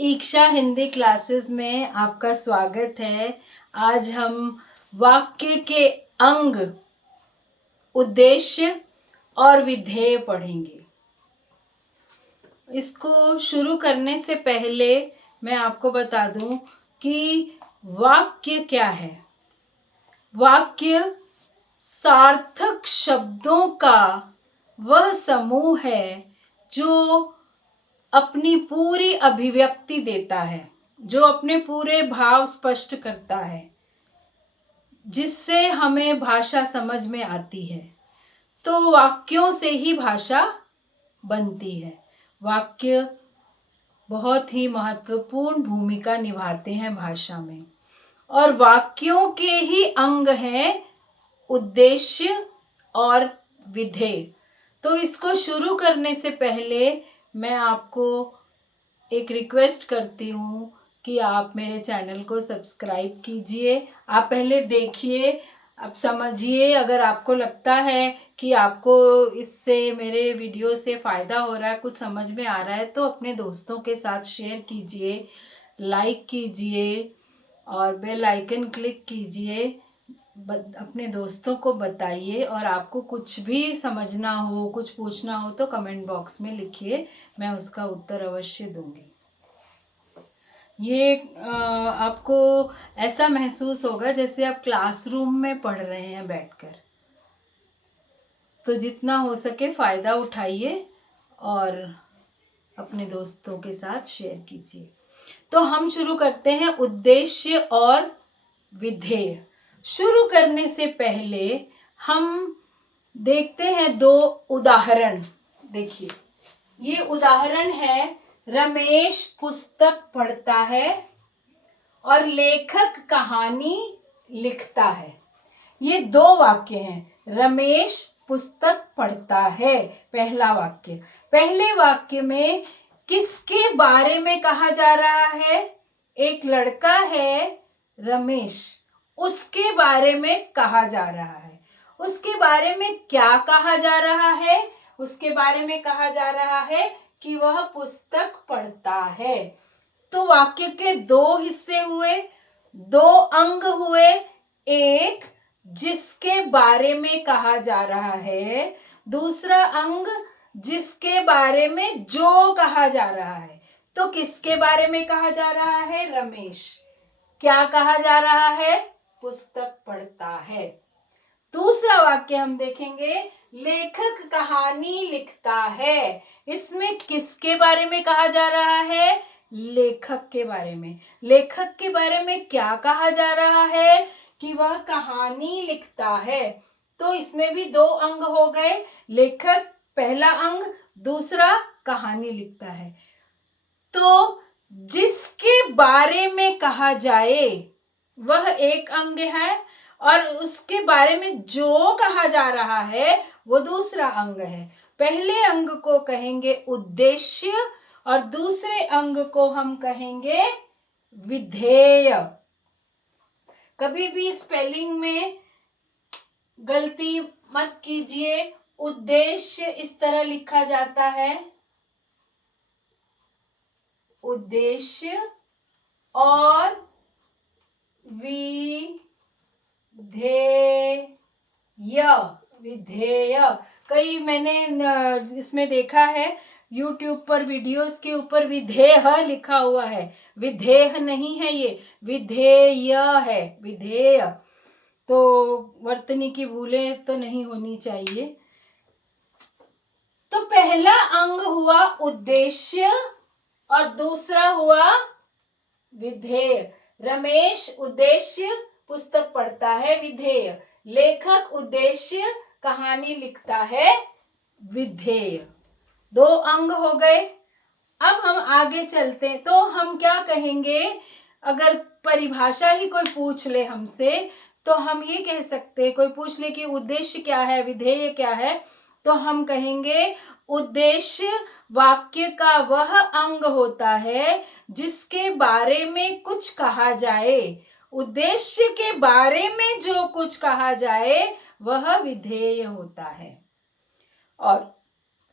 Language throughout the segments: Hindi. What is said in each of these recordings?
ईक्षा हिंदी क्लासेस में आपका स्वागत है। आज हम वाक्य के अंग, उद्देश्य और विधेय पढ़ेंगे। इसको शुरू करने से पहले मैं आपको बता दूं कि वाक्य क्या है। वाक्य सार्थक शब्दों का वह समूह है जो अपनी पूरी अभिव्यक्ति देता है, जो अपने पूरे भाव स्पष्ट करता है, जिससे हमें भाषा समझ में आती है। तो वाक्यों से ही भाषा बनती है। वाक्य बहुत ही महत्वपूर्ण भूमिका निभाते हैं भाषा में, और वाक्यों के ही अंग हैं उद्देश्य और विधेय। तो इसको शुरू करने से पहले मैं आपको एक रिक्वेस्ट करती हूँ कि आप मेरे चैनल को सब्सक्राइब कीजिए। आप पहले देखिए, आप समझिए। अगर आपको लगता है कि आपको इससे, मेरे वीडियो से फ़ायदा हो रहा है, कुछ समझ में आ रहा है, तो अपने दोस्तों के साथ शेयर कीजिए, लाइक कीजिए और बेल आइकन क्लिक कीजिए। अपने दोस्तों को बताइए। और आपको कुछ भी समझना हो, कुछ पूछना हो तो कमेंट बॉक्स में लिखिए, मैं उसका उत्तर अवश्य दूंगी। ये आपको ऐसा महसूस होगा जैसे आप क्लासरूम में पढ़ रहे हैं बैठकर। तो जितना हो सके फ़ायदा उठाइए और अपने दोस्तों के साथ शेयर कीजिए। तो हम शुरू करते हैं उद्देश्य और विधेय। शुरू करने से पहले हम देखते हैं दो उदाहरण। देखिए, ये उदाहरण है, रमेश पुस्तक पढ़ता है और लेखक कहानी लिखता है। ये दो वाक्य हैं। रमेश पुस्तक पढ़ता है, पहला वाक्य। पहले वाक्य में किसके बारे में कहा जा रहा है? एक लड़का है रमेश, उसके बारे में कहा जा रहा है। उसके बारे में क्या कहा जा रहा है? उसके बारे में कहा जा रहा है कि वह पुस्तक पढ़ता है। तो वाक्य के दो हिस्से हुए, दो अंग हुए। एक जिसके बारे में कहा जा रहा है, दूसरा अंग जिसके बारे में जो कहा जा रहा है। तो किसके बारे में कहा जा रहा है? रमेश। क्या कहा जा रहा है? पुस्तक पढ़ता है। दूसरा वाक्य हम देखेंगे, लेखक कहानी लिखता है। इसमें किसके बारे में कहा जा रहा है? लेखक के बारे में। लेखक के बारे में क्या कहा जा रहा है? कि वह कहानी लिखता है। तो इसमें भी दो अंग हो गए। लेखक पहला अंग, दूसरा कहानी लिखता है। तो जिसके बारे में कहा जाए वह एक अंग है, और उसके बारे में जो कहा जा रहा है वो दूसरा अंग है। पहले अंग को कहेंगे उद्देश्य और दूसरे अंग को हम कहेंगे विधेय। कभी भी स्पेलिंग में गलती मत कीजिए। उद्देश्य इस तरह लिखा जाता है, उद्देश्य, और विधेय, विधेय। कई मैंने इसमें देखा है, YouTube पर वीडियोस के ऊपर विधेय लिखा हुआ है। विधेय नहीं है, ये विधेय है, विधेय। तो वर्तनी की भूलें तो नहीं होनी चाहिए। तो पहला अंग हुआ उद्देश्य और दूसरा हुआ विधेय। रमेश उद्देश्य पुस्तक पढ़ता है, विधेय। लेखक उद्देश्य कहानी लिखता है, विधेय। दो अंग हो गए। अब हम आगे चलते हैं। तो हम क्या कहेंगे, अगर परिभाषा ही कोई पूछ ले हमसे, तो हम ये कह सकते हैं, कोई पूछ ले कि उद्देश्य क्या है, विधेय क्या है, तो हम कहेंगे उद्देश्य वाक्य का वह अंग होता है जिसके बारे में कुछ कहा जाए। उद्देश्य के बारे में जो कुछ कहा जाए वह विधेय होता है। और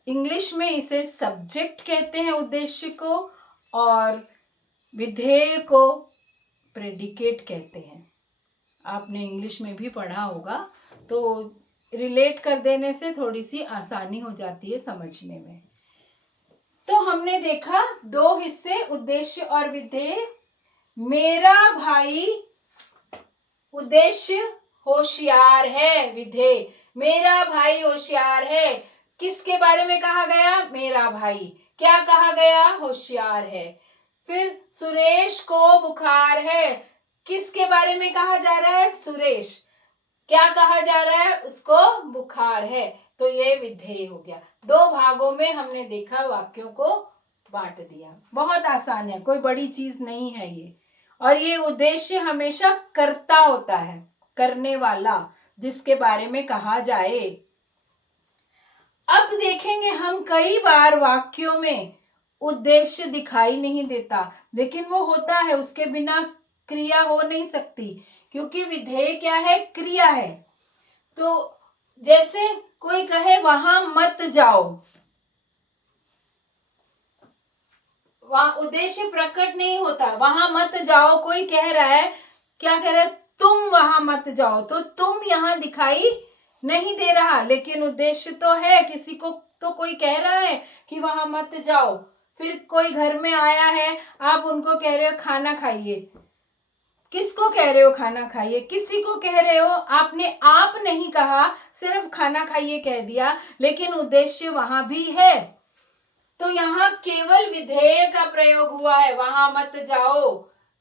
इंग्लिश में इसे सब्जेक्ट कहते हैं, उद्देश्य को, और विधेय को प्रेडिकेट कहते हैं। आपने इंग्लिश में भी पढ़ा होगा, तो रिलेट कर देने से थोड़ी सी आसानी हो जाती है समझने में। तो हमने देखा दो हिस्से, उद्देश्य और विधेय। मेरा भाई उद्देश्य होशियार है, विधेय मेरा भाई होशियार है। किसके बारे में कहा गया? मेरा भाई। क्या कहा गया? होशियार है। फिर सुरेश को बुखार है। किसके बारे में कहा जा रहा है? सुरेश। क्या कहा जा रहा है? उसको बुखार है। तो ये विधेय हो गया। दो भागों में हमने देखा, वाक्यों को बांट दिया। बहुत आसान है, कोई बड़ी चीज नहीं है ये। और ये उद्देश्य हमेशा कर्ता होता है, करने वाला, जिसके बारे में कहा जाए। अब देखेंगे हम कई बार वाक्यों में उद्देश्य दिखाई नहीं देता, लेकिन वो होता है, उसके बिना क्रिया हो नहीं सकती, क्योंकि विधेय क्या है? क्रिया है। तो जैसे कोई कहे वहां मत जाओ, वहां उद्देश्य प्रकट नहीं होता। वहां मत जाओ, कोई कह रहा है, क्या कह रहा है? तुम वहां मत जाओ, तो तुम यहां दिखाई नहीं दे रहा, लेकिन उद्देश्य तो है। किसी को तो कोई कह रहा है कि वहां मत जाओ। फिर कोई घर में आया है, आप उनको कह रहे हो खाना खाइए। किसको कह रहे हो खाना खाइए? किसी को कह रहे हो। आपने आप नहीं कहा, सिर्फ खाना खाइए कह दिया, लेकिन उद्देश्य वहां भी है। तो यहाँ केवल विधेय का प्रयोग हुआ है, वहां मत जाओ,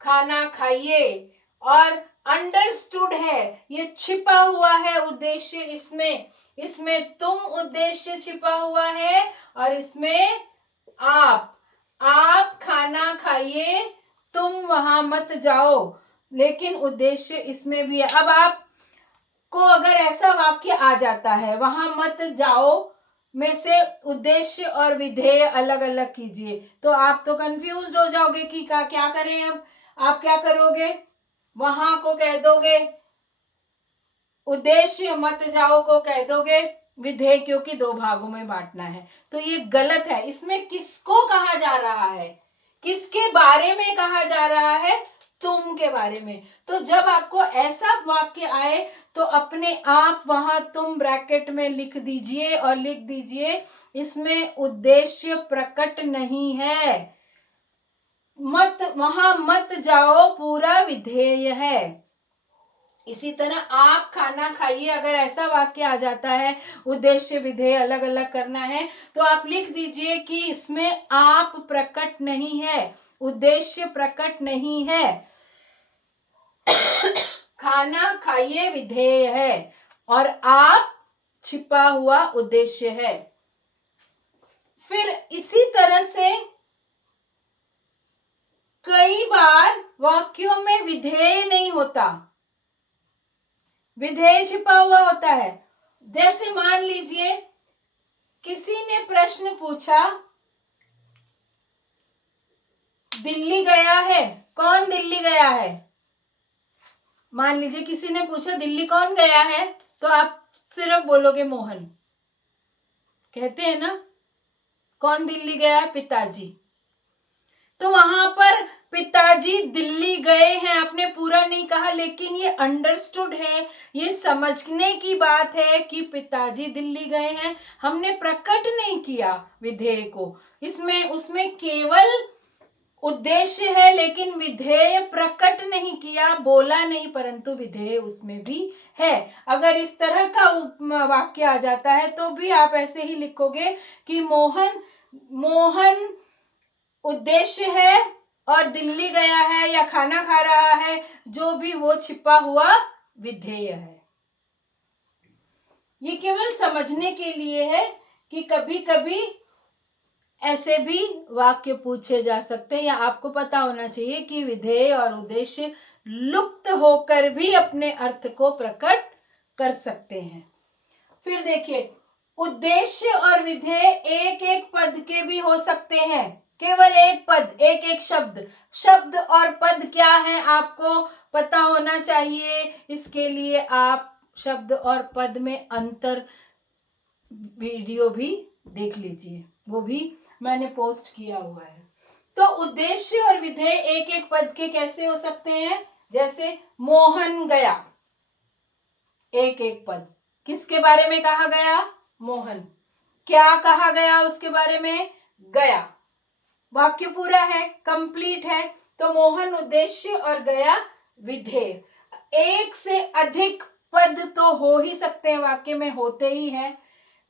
खाना खाइए। और अंडरस्टूड है, ये छिपा हुआ है उद्देश्य इसमें। इसमें तुम उद्देश्य छिपा हुआ है, और इसमें आप खाना खाइए, तुम वहां मत जाओ, लेकिन उद्देश्य इसमें भी है। अब आप को अगर ऐसा वाक्य आ जाता है, वहां मत जाओ में से उद्देश्य और विधेय अलग अलग कीजिए, तो आप तो कंफ्यूज हो जाओगे कि क्या करें। अब आप क्या करोगे? वहां को कह दोगे उद्देश्य, मत जाओ को कह दोगे विधेय, क्योंकि दो भागों में बांटना है। तो ये गलत है। इसमें किसको कहा जा रहा है? किसके बारे में कहा जा रहा है? तुम के बारे में। तो जब आपको ऐसा वाक्य आए, तो अपने आप वहां तुम ब्रैकेट में लिख दीजिए और लिख दीजिए इसमें उद्देश्य प्रकट नहीं है। वहां मत जाओ पूरा विधेय है। इसी तरह आप खाना खाइए, अगर ऐसा वाक्य आ जाता है, उद्देश्य विधेय अलग अलग करना है, तो आप लिख दीजिए कि इसमें आप प्रकट नहीं है, उद्देश्य प्रकट नहीं है। खाना खाइए विधेय है, और आप छिपा हुआ उद्देश्य है। फिर इसी तरह से कई बार वाक्यों में विधेय नहीं होता, विधेय छिपा हुआ होता है। जैसे मान लीजिए किसी ने प्रश्न पूछा, दिल्ली गया है, कौन दिल्ली गया है? मान लीजिए किसी ने पूछा दिल्ली कौन गया है, तो आप सिर्फ बोलोगे मोहन। कहते हैं ना, कौन दिल्ली गया? पिताजी। तो वहां पर पिताजी दिल्ली गए हैं, आपने पूरा नहीं कहा, लेकिन ये अंडरस्टूड है, ये समझने की बात है कि पिताजी दिल्ली गए हैं। हमने प्रकट नहीं किया विधेय को। इसमें उसमें केवल उद्देश्य है, लेकिन विधेय प्रकट नहीं किया, बोला नहीं, परंतु विधेय उसमें भी है। अगर इस तरह का वाक्य आ जाता है, तो भी आप ऐसे ही लिखोगे कि मोहन उद्देश्य है और दिल्ली गया है या खाना खा रहा है, जो भी वो छिपा हुआ विधेय है। ये केवल समझने के लिए है कि कभी कभी ऐसे भी वाक्य पूछे जा सकते हैं, या आपको पता होना चाहिए कि विधेय और उद्देश्य लुप्त होकर भी अपने अर्थ को प्रकट कर सकते हैं। फिर देखिए, उद्देश्य और विधेय एक एक पद के भी हो सकते हैं, केवल एक पद, एक एक शब्द। शब्द और पद क्या है आपको पता होना चाहिए। इसके लिए आप शब्द और पद में अंतर वीडियो भी देख लीजिए, वो भी मैंने पोस्ट किया हुआ है। तो उद्देश्य और विधेय एक एक पद के कैसे हो सकते हैं? जैसे मोहन गया, एक एक पद। किसके बारे में कहा गया? मोहन। क्या कहा गया उसके बारे में? गया। वाक्य पूरा है, कंप्लीट है। तो मोहन उद्देश्य और गया विधेय। एक से अधिक पद तो हो ही सकते हैं, वाक्य में होते ही हैं।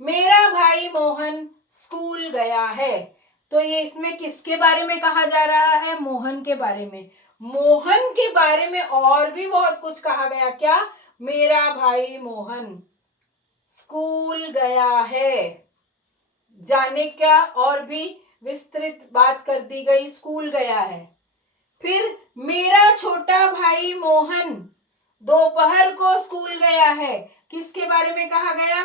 मेरा भाई मोहन स्कूल गया है, तो ये इसमें किसके बारे में कहा जा रहा है? मोहन के बारे में। मोहन के बारे में और भी बहुत कुछ कहा गया। क्या? मेरा भाई मोहन स्कूल गया है। जाने क्या और भी विस्तृत बात कर दी गई, स्कूल गया है। फिर मेरा छोटा भाई मोहन दोपहर को स्कूल गया है। किसके बारे में कहा गया?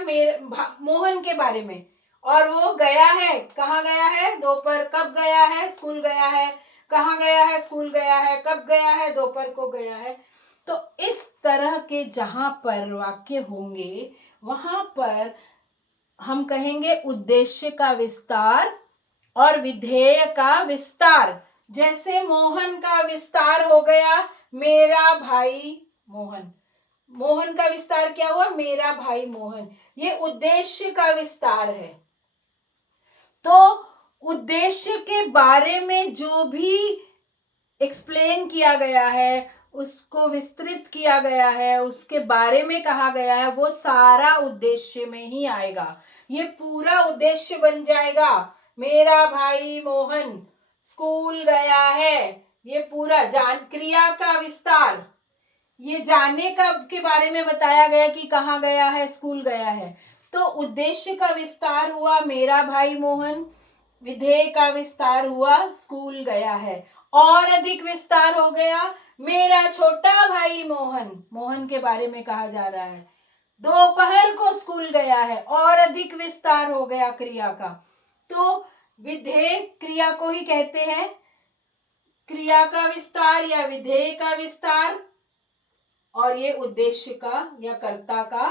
मोहन के बारे में। और वो गया है, कहाँ गया है? दोपहर। कब गया है? स्कूल गया है। कहाँ गया है? स्कूल गया है। कब गया है? दोपहर को गया है। तो इस तरह के जहां पर वाक्य होंगे वहां पर हम कहेंगे उद्देश्य का विस्तार और विधेय का विस्तार। जैसे मोहन का विस्तार हो गया मेरा भाई मोहन। मोहन का विस्तार क्या हुआ? मेरा भाई मोहन। ये उद्देश्य का विस्तार है। तो उद्देश्य के बारे में जो भी एक्सप्लेन किया गया है, उसको विस्तृत किया गया है, उसके बारे में कहा गया है, वो सारा उद्देश्य में ही आएगा। ये पूरा उद्देश्य बन जाएगा। मेरा भाई मोहन स्कूल गया है, ये पूरा क्रिया का विस्तार। ये जाने का के बारे में बताया गया कि कहाँ गया है? स्कूल गया है। तो उद्देश्य का विस्तार हुआ मेरा भाई मोहन, विधेय का विस्तार हुआ स्कूल गया है। और अधिक विस्तार हो गया मेरा छोटा भाई मोहन। मोहन के बारे में कहा जा रहा है, दोपहर को स्कूल गया है। और अधिक विस्तार हो गया क्रिया का। तो विधेय क्रिया को ही कहते हैं, क्रिया का विस्तार या विधेय का विस्तार, और ये उद्देश्य का या कर्ता का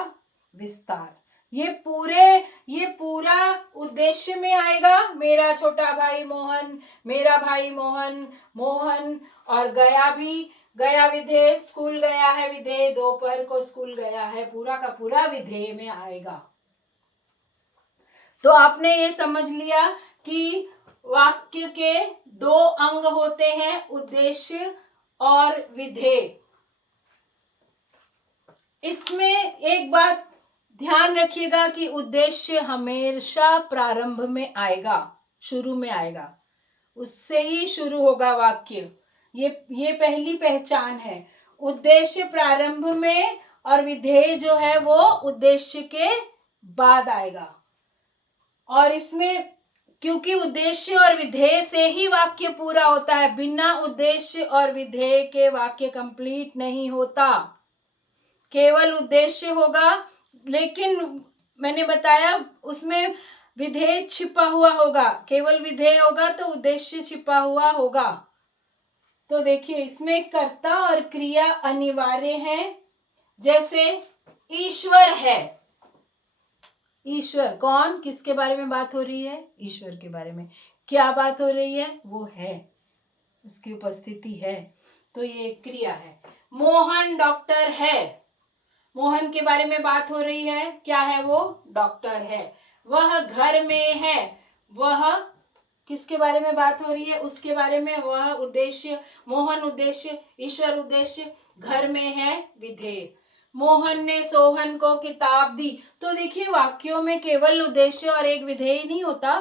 विस्तार। ये पूरा उद्देश्य में आएगा। मेरा छोटा भाई मोहन, मेरा भाई मोहन, मोहन और गया भी, गया विधेय, स्कूल गया है विधेय, दोपहर को स्कूल गया है, पूरा का पूरा विधेय में आएगा। तो आपने ये समझ लिया कि वाक्य के दो अंग होते हैं, उद्देश्य और विधेय। इसमें एक बात ध्यान रखिएगा कि उद्देश्य हमेशा प्रारंभ में आएगा, शुरू में आएगा, उससे ही शुरू होगा वाक्य। ये पहली पहचान है। उद्देश्य प्रारंभ में और विधेय जो है वो उद्देश्य के बाद आएगा। और इसमें क्योंकि उद्देश्य और विधेय से ही वाक्य पूरा होता है, बिना उद्देश्य और विधेय के वाक्य कंप्लीट नहीं होता। केवल उद्देश्य होगा, लेकिन मैंने बताया उसमें विधेय छिपा हुआ होगा। केवल विधेय होगा तो उद्देश्य छिपा हुआ होगा। तो देखिए इसमें कर्ता और क्रिया अनिवार्य है। जैसे ईश्वर है। ईश्वर कौन? किसके बारे में बात हो रही है? ईश्वर के बारे में। क्या बात हो रही है? वो है, उसकी उपस्थिति है, तो ये क्रिया है। मोहन डॉक्टर है। मोहन के बारे में बात हो रही है। क्या है वो? डॉक्टर है। वह घर में है। वह किसके बारे में बात हो रही है? उसके बारे में। वह उद्देश्य, मोहन उद्देश्य, ईश्वर उद्देश्य, घर में है विधेय। मोहन ने सोहन को किताब दी। तो देखिए वाक्यों में केवल उद्देश्य और एक विधेय नहीं होता,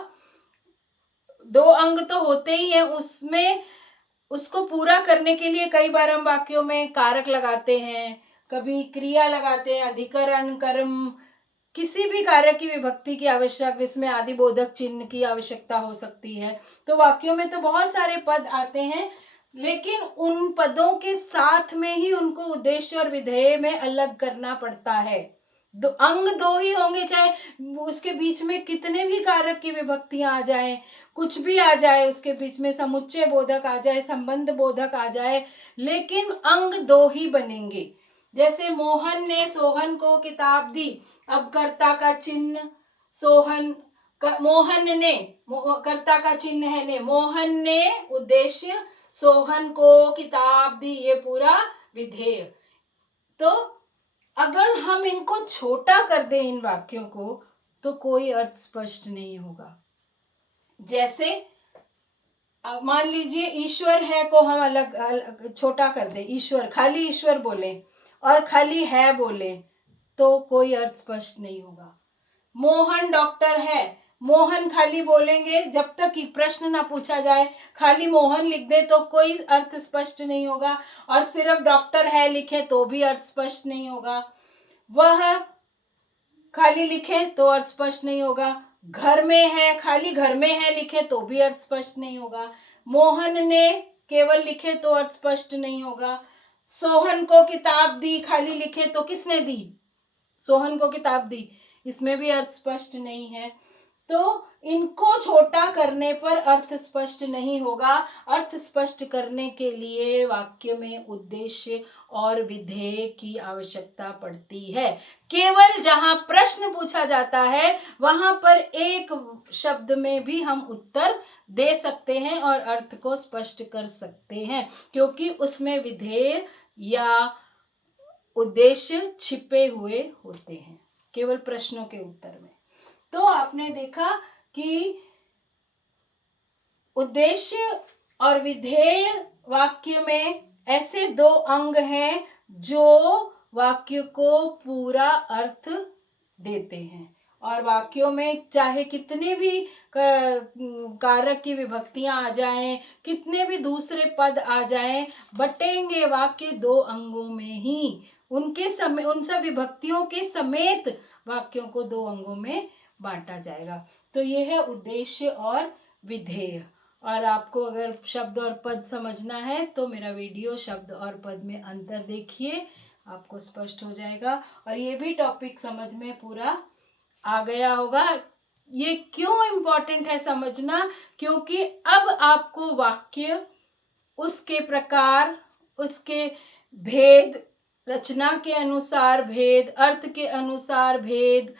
दो अंग तो होते ही हैं। उसमें उसको पूरा करने के लिए कई बार हम वाक्यों में कारक लगाते हैं, कभी क्रिया लगाते हैं, अधिकरण, कर्म, किसी भी कार्य की विभक्ति की आवश्यक, इसमें आदि बोधक चिन्ह की आवश्यकता हो सकती है। तो वाक्यों में तो बहुत सारे पद आते हैं, लेकिन उन पदों के साथ में ही उनको उद्देश्य और विधेय में अलग करना पड़ता है। अंग दो ही होंगे, चाहे उसके बीच में कितने भी कारक की विभक्तियां आ जाएं, कुछ भी आ जाए, उसके बीच में समुच्चय बोधक आ जाए, संबंध बोधक आ जाए, लेकिन अंग दो ही बनेंगे। जैसे मोहन ने सोहन को किताब दी। अब कर्ता का चिन्ह सोहन, मोहन ने, कर्ता का चिन्ह है ने, मोहन ने उद्देश्य सोहन को किताब दी, ये पूरा विधेय। तो अगर हम इनको छोटा कर दें इन वाक्यों को, तो कोई अर्थ स्पष्ट नहीं होगा। जैसे मान लीजिए ईश्वर है को हम अलग छोटा कर दें, ईश्वर, खाली ईश्वर बोले और खाली है बोले तो कोई अर्थ स्पष्ट नहीं होगा। मोहन डॉक्टर है, मोहन खाली बोलेंगे, जब तक प्रश्न ना पूछा जाए खाली मोहन लिख दे तो कोई अर्थ स्पष्ट नहीं होगा, और सिर्फ डॉक्टर है लिखे तो भी अर्थ स्पष्ट नहीं होगा। वह खाली लिखे तो अर्थ स्पष्ट नहीं होगा। घर में है, खाली घर में है लिखे तो भी अर्थ स्पष्ट नहीं होगा। मोहन ने केवल लिखे तो अर्थ स्पष्ट नहीं होगा। सोहन को किताब दी, खाली लिखे तो किसने दी? सोहन को किताब दी, इसमें भी अर्थ स्पष्ट नहीं है। तो इनको छोटा करने पर अर्थ स्पष्ट नहीं होगा। अर्थ स्पष्ट करने के लिए वाक्य में उद्देश्य और विधेय की आवश्यकता पड़ती है। केवल जहां प्रश्न पूछा जाता है वहां पर एक शब्द में भी हम उत्तर दे सकते हैं और अर्थ को स्पष्ट कर सकते हैं, क्योंकि उसमें विधेय या उद्देश्य छिपे हुए होते हैं केवल प्रश्नों के उत्तर में। तो आपने देखा कि उद्देश्य और विधेय वाक्य में ऐसे दो अंग हैं जो वाक्य को पूरा अर्थ देते हैं। और वाक्यों में चाहे कितने भी कारक की विभक्तियां आ जाएं, कितने भी दूसरे पद आ जाएं, बटेंगे वाक्य दो अंगों में ही। उनके समय उन सब विभक्तियों के समेत वाक्यों को दो अंगों में बांटा जाएगा। तो ये है उद्देश्य और विधेय। और आपको अगर शब्द और पद समझना है तो मेरा वीडियो शब्द और पद में अंतर देखिए, आपको स्पष्ट हो जाएगा। और ये भी टॉपिक समझ में पूरा आ गया होगा। ये क्यों इम्पोर्टेंट है समझना? क्योंकि अब आपको वाक्य, उसके प्रकार, उसके भेद, रचना के अनुसार भेद, अर्थ के अनुसार भेद,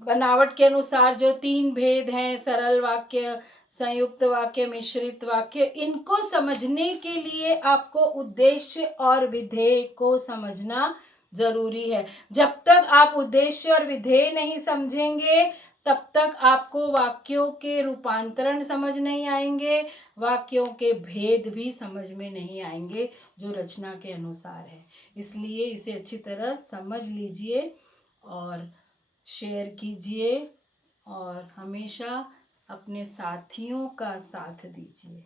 बनावट के अनुसार जो तीन भेद हैं, सरल वाक्य, संयुक्त वाक्य, मिश्रित वाक्य, इनको समझने के लिए आपको उद्देश्य और विधेय को समझना जरूरी है। जब तक आप उद्देश्य और विधेय नहीं समझेंगे तब तक आपको वाक्यों के रूपांतरण समझ नहीं आएंगे, वाक्यों के भेद भी समझ में नहीं आएंगे जो रचना के अनुसार है। इसलिए इसे अच्छी तरह समझ लीजिए और शेयर कीजिए और हमेशा अपने साथियों का साथ दीजिए।